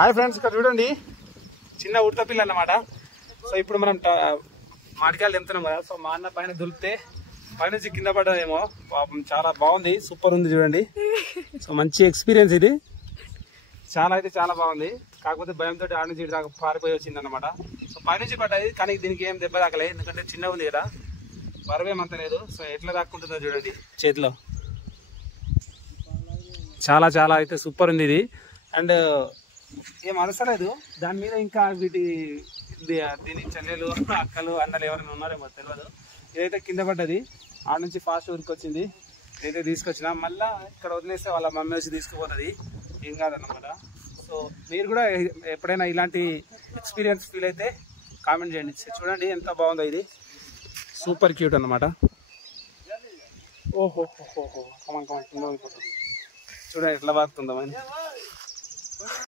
Hi friends, ఇక్కడ చూడండి చిన్న ఉడత పిల్ల అన్నమాట. సో ఇప్పుడు మనం మామిడికాయలు తెంపుతున్నాం కదా. సో మా అన్న పైన దులిపితే పైనుంచి కింద పడ్డదేమో. పాపం చాలా బాగుంది, సూపర్ ఉంది చూడండి. సో మంచి ఎక్స్పీరియన్స్ ఇది, చాలా అయితే చాలా బాగుంది. కాకపోతే భయంతో ఆడ నుంచి ఇటు దాకా పారిపోయి వచ్చింది అనమాట. సో పైనుంచి పడ్డది, కానీ దీనికి ఏం దెబ్బ తాకలే, ఎందుకంటే చిన్నగా ఉంది కదా, బరువేమంత లేదు. సో ఎట్లా దాక్కుంటుందో చూడండి చేతిలో. చాలా చాలా అయితే సూపర్ ఉంది ఇది. అండ్ ఏం అనసలేదు దాని మీద. ఇంకా దీని చెల్లెలు అక్కలు అన్నలు ఎవరైనా ఉన్నారేమో తెలియదు. ఏదైతే కింద పడ్డది ఆడ నుంచి ఫాస్ట్ ఊరికొచ్చింది. ఏదైతే తీసుకొచ్చినా మళ్ళీ ఇక్కడ వదిలేస్తే వాళ్ళ మమ్మీ వచ్చి తీసుకుపోతుంది, ఏం కాదన్నమాట. సో మీరు కూడా ఎప్పుడైనా ఇలాంటి ఎక్స్పీరియన్స్ ఫీల్ అయితే కామెంట్ చేయండి. చూడండి ఎంత బాగుందో ఇది, సూపర్ క్యూట్ అన్నమాట. ఓహో కమన్ చూడండి ఎట్లా బాగుతుందో అని.